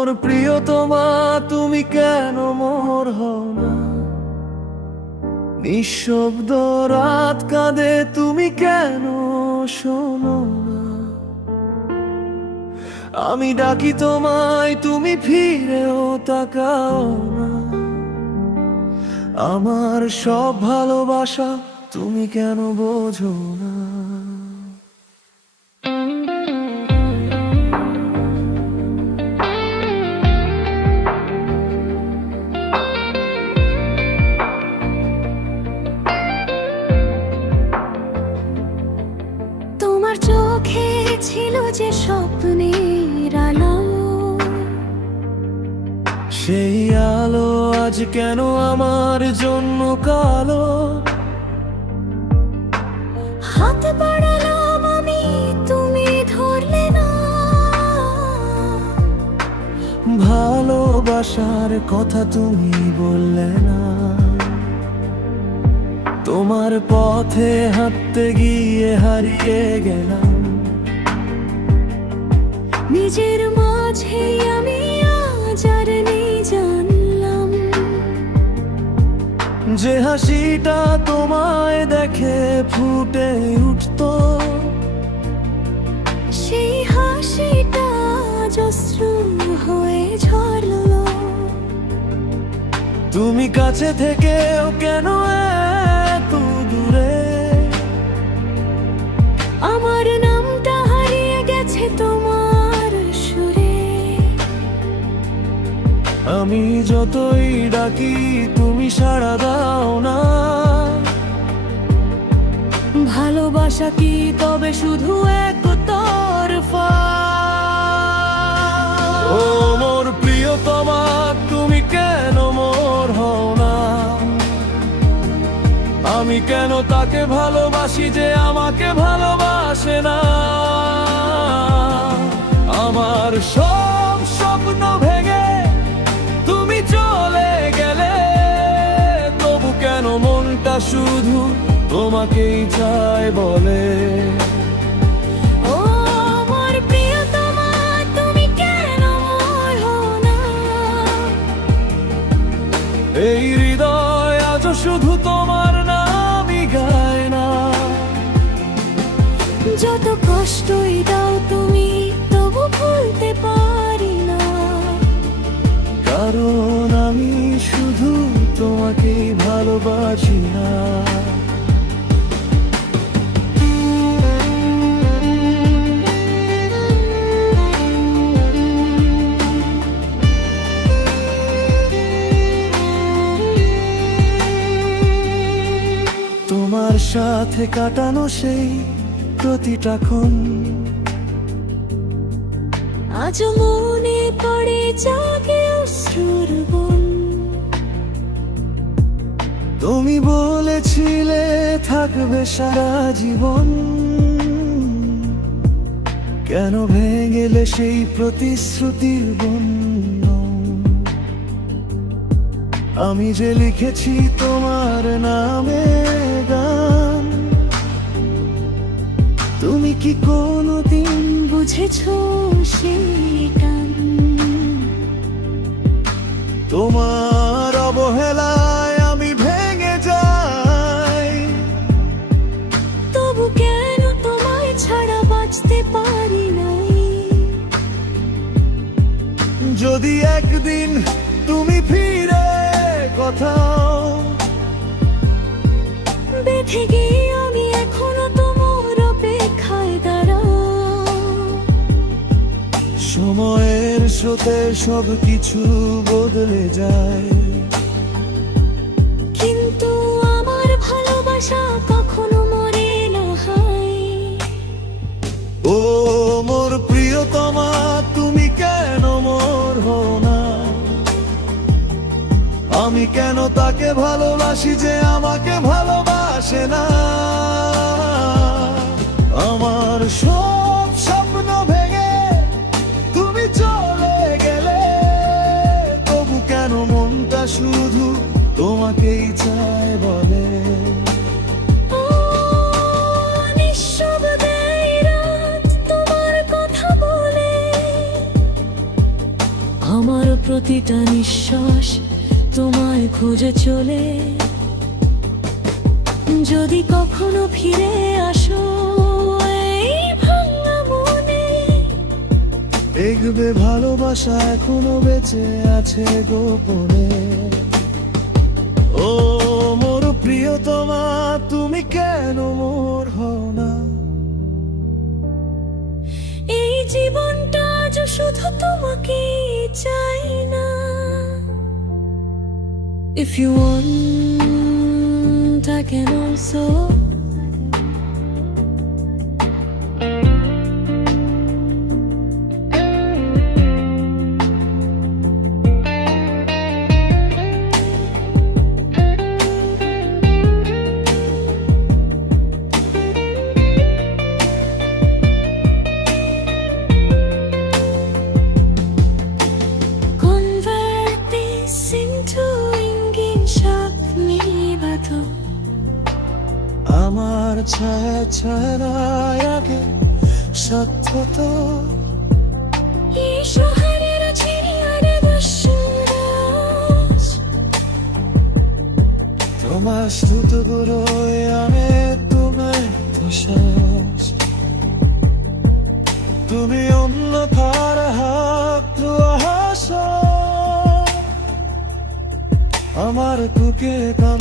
মোর প্রিয়তমা তুমি কেন মোর হও না? নিঃশব্দ রাত কাঁদে তুমি কেন শোনো না? আমি ডাকি তোমায় তুমি ফিরেও তাকাও না। আমার সব ভালোবাসা তুমি কেন বোঝো না? তোমার চোখে ছিল যে স্বপ্নের আলো, সেই আলো আজ কেন আমার জন্য কালো? হাত বাড়ালাম আমি, তুমি ধরলে না। ভালোবাসার কথা তুমি বললে না। তোমার পথে হাঁটতে গিয়ে হারিয়ে গেলাম। নিজের মাঝে আমি আজ আর নেই জানলাম। যে হাসিটা তোমায় দেখে ফুটে উঠতো, সেই হাসিটা অশ্রু হয়ে ঝরলো। তুমি কাছে থেকেও কেন এত দূরে? আমার নামটা হারিয়ে গেছে তোমার সুরে। আমি যতই ডাকি তুমি সাড়া দাও না। ভালোবাসা কি তবে শুধু একতরফা? ও মোর প্রিয়তমা তুমি কেন মোর হও না? আমি কেন তাকে ভালোবাসি যে আমাকে ভালোবাসে না? আমার সব স্বপ্ন ভেঙে তুমি চলে গেলে, তবু কেন মনটা শুধু তোমাকেই চায় বলে? ও আমার প্রিয়তমা তুমি কেন মোর হও না? এই হৃদয় আজ শুধু তোমার নামই গায় না। যত কষ্টই দাও তুমি তবু ভুলতে পারি না। কারণ আমি শুধু তোমাকেই ভালোবাসি না। তোমার সাথে কাটানো সেই প্রতিটা ক্ষণ আজ মনে পড়ে জাগে অশ্রুর বন। তুমি বলেছিলে থাকবে সারা জীবন, কেন ভেঙেলে সেই প্রতিশ্রুতির বন্ধন? আমি যে লিখেছি তোমার নামে গান, তুমি কি কোনোদিন বুঝেছো সেই টান? তোমার অবহেলায় আমি ভেঙে যাই, তবু কেন তোমায় ছাড়া বাঁচতে পারি নাই? যদি একদিন তুমি ফিরে কোথাও, বেঁধে গিয়ে আমি এখনো তোমার অপেক্ষায় দাঁড়াও। সময়ের স্রোতে সব কিছু বদলে যায়, কিন্তু আমার ভালোবাসা কখনো মরে না হয়। ও মোর প্রিয়তমা তুমি কেন মোর হও না? আমি কেন তাকে ভালোবাসি যে আমাকে ভালোবাসে না? আমার সব স্বপ্ন ভেঙে তুমি চলে গেলে, তবু কেন মনটা শুধু তোমাকেই চায় বলে? ও নিঃশব্দে রাত তোমার কথা বলে। আমার প্রতিটা নিঃশ্বাস তোমায় খুঁজে চলে। যদি কখনো ফিরে আসো এই ভাঙা মনে, দেখবে ভালোবাসা এখনো বেঁচে আছে গোপনে। ও মোর প্রিয়তমা, তুমি কেন মোর হও না? এই জীবনটা আজ শুধু তোমাকে চাই না। If you want, I can also. Convert this into ringing স্বপ্নিবাদন। আমার ছায়া ছাড়ায় আগে সত্য তো এই শহরের চিড়িয়ারে দর্শনরাজ, তোমার স্তুত গুলোয় আমি তোমায় প্রশ্বাস। তুমি অন্য তার হাত আশা, আমার বুকে কান